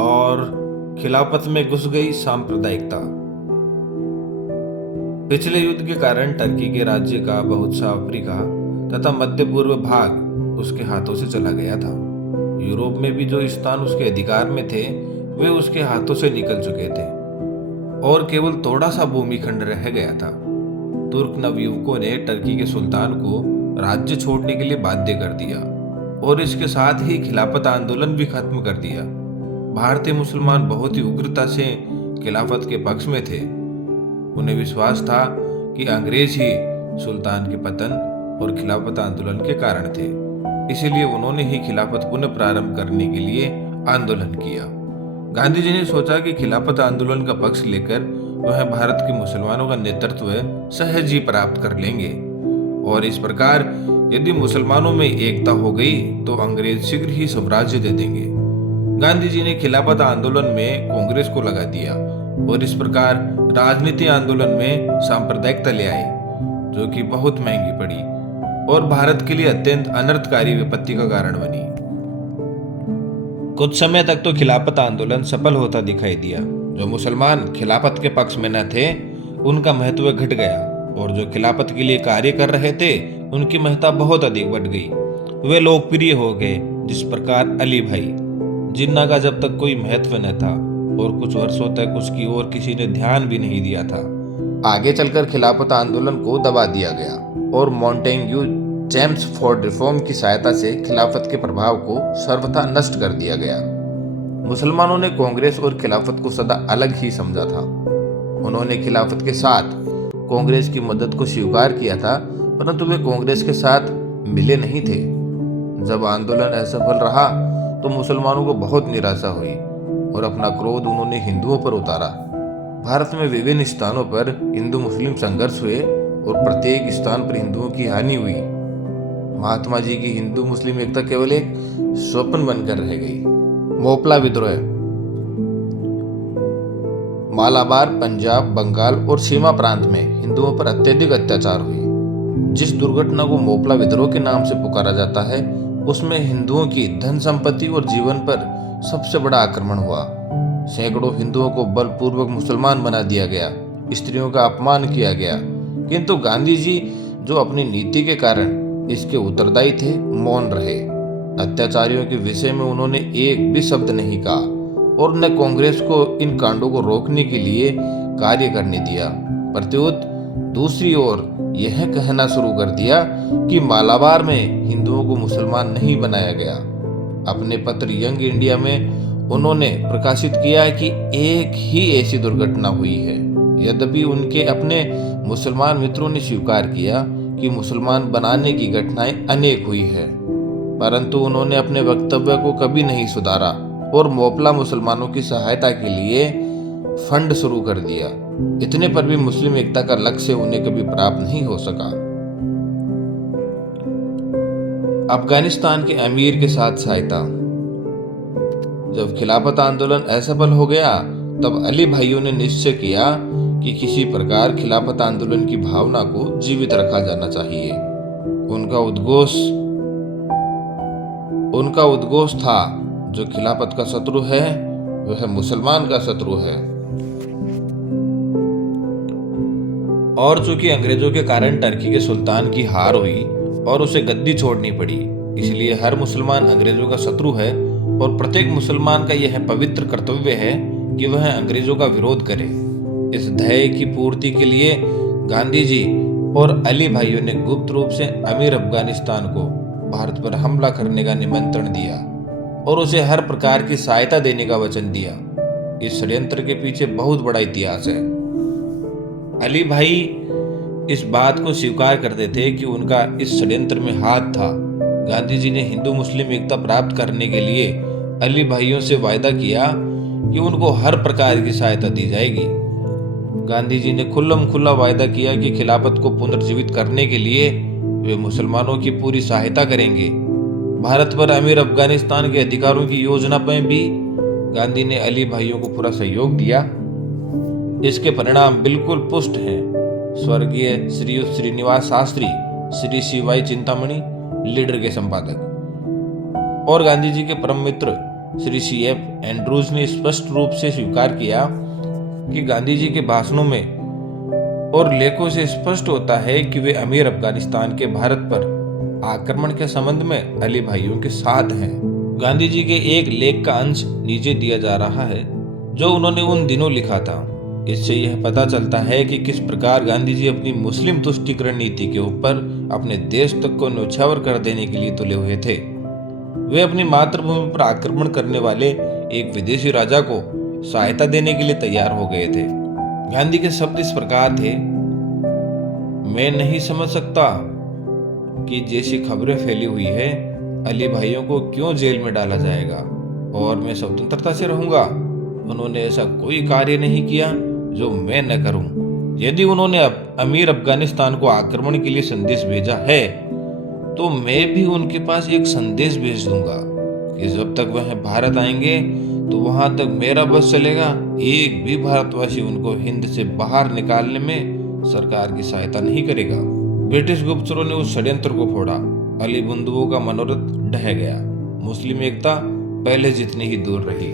और खिलाफत में घुस गई सांप्रदायिकता। पिछले युद्ध के कारण टर्की के राज्य का बहुत सा अफ्रीका तथा मध्य पूर्व भाग उसके हाथों से चला गया था। यूरोप में भी जो स्थान उसके अधिकार में थे वे उसके हाथों से निकल चुके थे और केवल थोड़ा सा भूमिखंड रह गया था। तुर्क नवयुवकों ने टर्की के सुल्तान को राज्य छोड़ने के लिए बाध्य कर दिया और इसके साथ ही खिलाफत आंदोलन भी खत्म कर दिया। भारतीय मुसलमान बहुत ही उग्रता से खिलाफत के पक्ष में थे। उन्हें विश्वास था कि अंग्रेज ही सुल्तान के पतन और खिलाफत आंदोलन के कारण थे, इसीलिए उन्होंने ही खिलाफत पुनः प्रारंभ करने के लिए आंदोलन किया। गांधी जी ने सोचा कि खिलाफत आंदोलन का पक्ष लेकर वह भारत के मुसलमानों का नेतृत्व सहज ही प्राप्त कर लेंगे और इस प्रकार यदि मुसलमानों में एकता हो गई तो अंग्रेज शीघ्र ही स्वराज्य दे देंगे। गांधी जी ने खिलाफत आंदोलन में कांग्रेस को लगा दिया और इस प्रकार राजनीति आंदोलन में सांप्रदायिकता ले आए, जो कि बहुत महंगी पड़ी और भारत के लिए अत्यंत अनर्थकारी विपत्ति का कारण बनी। कुछ समय तक तो खिलाफत आंदोलन सफल होता दिखाई दिया। जो मुसलमान खिलाफत के पक्ष में न थे उनका महत्व घट गया और जो खिलाफत के लिए कार्य कर रहे थे उनकी महत्ता बहुत अधिक बढ़ गई। वे लोकप्रिय हो गए, जिस प्रकार अली भाई, जिन्ना का जब तक कोई महत्व न था और कुछ वर्षों तक उसकी ओर किसी ने ध्यान भी नहीं दिया था। आगे चलकर खिलाफत आंदोलन को दबा दिया गया और मॉन्टेग्यू जेम्स फॉर रिफॉर्म की सहायता से खिलाफत के प्रभाव को सर्वथा नष्ट कर दिया गया। मुसलमानों ने कांग्रेस और खिलाफत को सदा अलग ही समझा था। उन्होंने खिलाफत के साथ कांग्रेस की मदद को स्वीकार किया था, परंतु वे कांग्रेस के साथ मिले नहीं थे। जब आंदोलन असफल रहा तो मुसलमानों को बहुत निराशा हुई और अपना क्रोध उन्होंने हिंदुओं पर उतारा। भारत में विभिन्न स्थानों पर हिंदू मुस्लिम संघर्ष हुए और प्रत्येक स्थान पर हिंदुओं की हानि हुई। महात्मा जी की हिंदू मुस्लिम एकता केवल एक स्वप्न बनकर रह गई। मोपला विद्रोह। मालाबार, पंजाब, बंगाल और सीमा प्रांत में हिंदुओं पर अत्यधिक अत्याचार हुए। जिस दुर्घटना को मोपला विद्रोह के नाम से पुकारा जाता है उसमें हिंदुओं की धन संपत्ति और जीवन पर सबसे बड़ा आक्रमण हुआ। सैकड़ों हिंदुओं को बलपूर्वक मुसलमान बना दिया गया, स्त्रियों का अपमान किया गया, किंतु गांधी जी जो अपनी नीति के कारण इसके उत्तरदायी थे, मौन रहे। अत्याचारियों के विषय में उन्होंने एक भी शब्द नहीं कहा और न कांग्रेस को इन कांडों को रोकने के लिए कार्य करने दिया। प्रत्युत दूसरी ओर यह कहना शुरू कर दिया कि मालाबार में हिंदुओं को मुसलमान नहीं बनाया गया। अपने पत्र यंग इंडिया में उन्होंने प्रकाशित किया है कि एक ही ऐसी दुर्घटना हुई है। यद्यपि उनके अपने मुसलमान मित्रों ने स्वीकार किया कि मुसलमान बनाने की घटनाएं अनेक हुई है, परंतु उन्होंने अपने वक्तव्य को कभी नहीं सुधारा और मोपला मुसलमानों की सहायता के लिए फंड शुरू कर दिया। इतने पर भी मुस्लिम एकता का लक्ष्य उन्हें कभी प्राप्त नहीं हो सका। अफगानिस्तान के अमीर के साथ सहायता। जब खिलाफत आंदोलन असफल हो गया तब अली भाइयों ने निश्चय किया कि किसी प्रकार खिलाफत आंदोलन की भावना को जीवित रखा जाना चाहिए। उनका उद्घोष था, जो खिलाफत का शत्रु है वह मुसलमान का शत्रु है। और चूंकि अंग्रेजों के कारण टर्की के सुल्तान की हार हुई और उसे गद्दी छोड़नी पड़ी, इसलिए हर मुसलमान अंग्रेजों का शत्रु है और प्रत्येक मुसलमान का यह पवित्र कर्तव्य है कि वह अंग्रेजों का विरोध करे। इस ध्येय की पूर्ति के लिए गांधी जी और अली भाइयों ने गुप्त रूप से अमीर अफगानिस्तान को भारत पर हमला करने का निमंत्रण दिया और उसे हर प्रकार की सहायता देने का वचन दिया। इस षड्यंत्र के पीछे बहुत बड़ा इतिहास है। अली भाई इस बात को स्वीकार करते थे कि उनका इस षड्यंत्र में हाथ था। गांधी जी ने हिंदू मुस्लिम एकता प्राप्त करने के लिए अली भाइयों से वायदा किया कि उनको हर प्रकार की सहायता दी जाएगी। गांधी जी ने खुल्लम खुल्ला वायदा किया कि खिलाफत को पुनर्जीवित करने के लिए वे मुसलमानों की पूरी सहायता करेंगे। भारत पर अमीर अफगानिस्तान के अधिकारों की योजना में भी गांधी ने अली भाइयों को पूरा सहयोग दिया। इसके परिणाम बिल्कुल पुष्ट हैं। स्वर्गीय श्रीयुत श्रीनिवास शास्त्री, श्री शिवाई चिंतामणि, लीडर के संपादक, और गांधी जी के परम मित्र श्री CF एंड्रूज ने स्पष्ट रूप से स्वीकार किया कि गांधी जी के भाषणों में और लेखों से स्पष्ट होता है कि वे अमीर अफगानिस्तान के भारत पर आक्रमण के संबंध में अली भाइयों के साथ हैं। गांधी जी के एक लेख का अंश नीचे दिया जा रहा है जो उन्होंने उन दिनों लिखा था। इससे यह पता चलता है कि किस प्रकार गांधी जी अपनी मुस्लिम तुष्टीकरण नीति के ऊपर अपने देश तक को न्यौछावर कर देने के लिए तुले हुए थे। वे अपनी मातृभूमि पर आक्रमण करने वाले एक विदेशी राजा को सहायता देने के लिए तैयार हो गए थे। गांधी के शब्द इस प्रकार थे, मैं नहीं समझ सकता कि जैसी खबरें फैली हुई है अली भाइयों को क्यों जेल में डाला जाएगा और मैं स्वतंत्रता से रहूंगा। उन्होंने ऐसा कोई कार्य नहीं किया जो मैं न करूं। यदि उन्होंने अमीर अफगानिस्तान को आक्रमण के लिए संदेश भेजा है तो मैं भी उनके पास एक संदेश भेज दूंगा कि जब तक वह भारत आएंगे तो वहां तक मेरा बस चलेगा। एक भी भारतवासी उनको हिंद से बाहर निकालने में सरकार की सहायता नहीं करेगा। ब्रिटिश गुप्तचरों ने उस षड्यंत्र को फोड़ा। अली बंधुओं का मनोरथ ढह गया। मुस्लिम एकता पहले जितनी ही दूर रही।